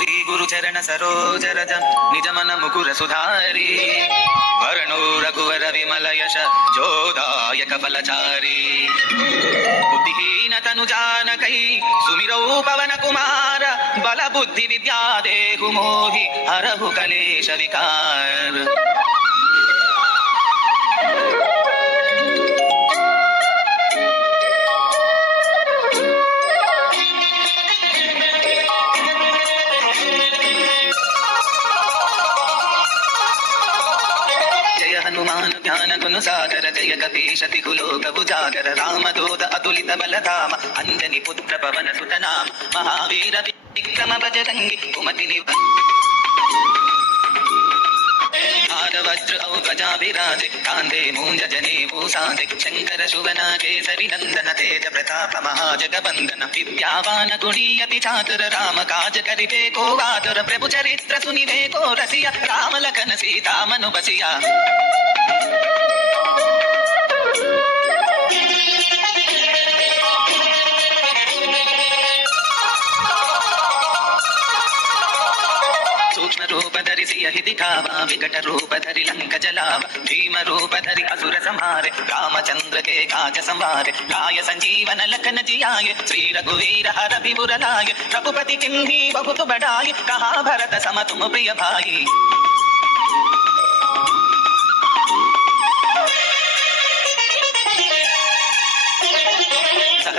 శ్రీ గురు చరణ సరోజరజ నిజమన ముకుర సుధారి వరణో రఘువర విమల యశ జోదాయక ఫలచారి బుద్ధిహీన తను జానకై సుమిరౌ పవన కుమార బల బుద్ధి విద్యా దేహు మోహి హరహు కలేశ వికార్ హనుమాన్ జ్ఞాన గును సాగర జయ కపీశ తికులోక భుజాగర రామదూత అతులిత బలధామ అంజని పుత్ర పవన సుతనామ మహావీర విక్రమ బజరంగి हार वस्त्र औ गजाभिराज कांधे मूंज जनेऊ साज शंकर सुवना केसरी नंदन तेज प्रताप महाजगबंदन। विद्यावान गुणीयति चातुर राम काज करिबे को आदर प्रभु चरित्र सुनिबे को रसिया। राम लखन सीता मनु बसिया। భీమ రూపధరి సియహితి కావ వికట రూపధరి లంక జలావ భీమ రూపధరి అసుర సంహారే రామచంద్ర కే కాజ సంహారే రాయ సంజీవన లఖన జియాయ శ్రీ రఘువీర హర విమురలాయ రఘుపతి కింది బహుతు బడాయి కహా భరత సమతుమ ప్రియ భాయి.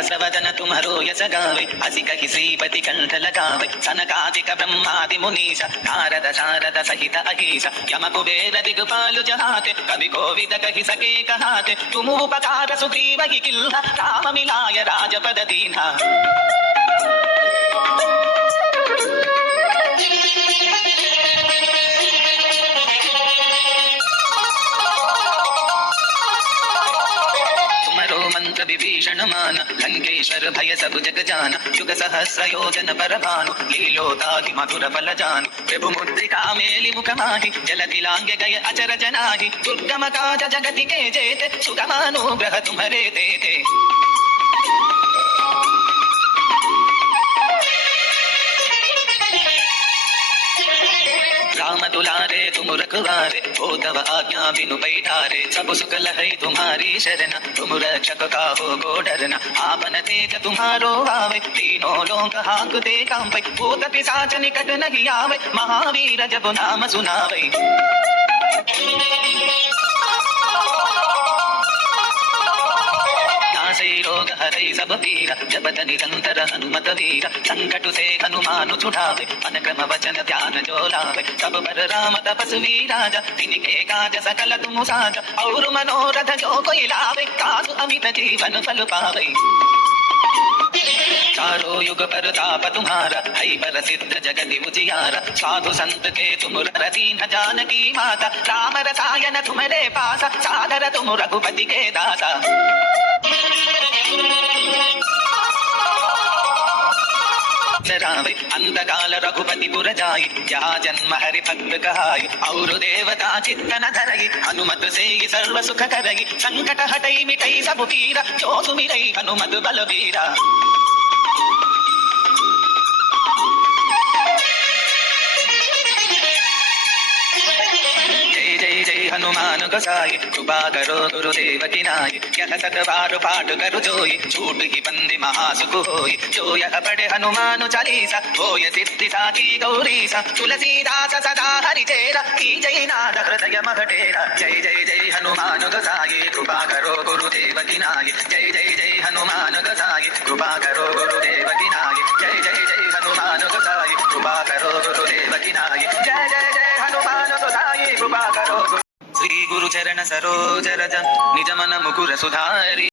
सहस्रवदन तुम्हारो यस गावे। हसी कहि श्रीपति कंठ लगावे। सनकादिक ब्रह्मादि मुनीश नारद शारद सहित अहीश यम कुबेर दिगपालु जहाते, कवि कोविद कहि सके कहाते। तुम उपकार सुग्रीव ही किल्हा राम मिलाय राजपद दीन्हा। तुमरो विभीषण लंकेश्वर भय सब जग जान, युग सहस्र योजन पर भानु लीलोताहि मधुर फल जान। प्रभु मुद्रिका मेलि मुख माहि जल लांग गय अचर जनाहि, दुर्गम काज जगति के जेते सुगमानुग्रह तुम्हारे देते। रखवारे हो तव आज्ञा बिनु बैठारे सब सुख लहै तुम्हारी शरण तुम रक्षक काहो गो डरना आपन तेज तुम्हारो आवे तीनों लोक हाकते कांपै भूत पिशाच निकट नहीं आवे महावीर जब नाम सुनावे रोग हरै सब पीरा जपत निरंतर हनुमत वीर संकट से हनुमान छुड़ावे मन क्रम वचन ध्यान जो लावे सब पर राम तपस राजा तिनके काज सकल तुम साज और मनोरथ जो कोई लावे कासु अमित जीवन फल पावे चारों युग पर ताप तुम्हारा है पर सिद्ध जगति उजियारा साधु संत के तुम रतीन जानकी माता राम रसायन तुम्हारे पासा सादर तुम रघुपति के दासा रावे अंधकाल रघुपति पुर जाई जहाँ जन्म हरि भक्त कहाई और देवता चित्तन धरई हनुमत से ही सर्व सुख करई संकट हटई मिटई सब पीरा जो सुमिरई हनुमत बलबीरा जय गोसाई कृपा करो गुरुदेव की नाई यह सतबार पाठ करो जोई छूट ही बंदी महासुख होई जो यह पढ़े हनुमान चालीसा होय सिद्धि साकी गौरीसा, तुलसीदास सदा हरि चेरा की जय नाद हृदय महटेरा जय जय जय हनुमान गोसाई कृपा करो गुरुदेव की नाई जय जय जय हनुमान गोसाई कृपा करो गुरुदेव की नाई जय जय जय हनुमान गोसाई कृपा करो गुरुदेव की नाई గురు చరణ సరోజరజ నిజమన ముకుర సుధారి.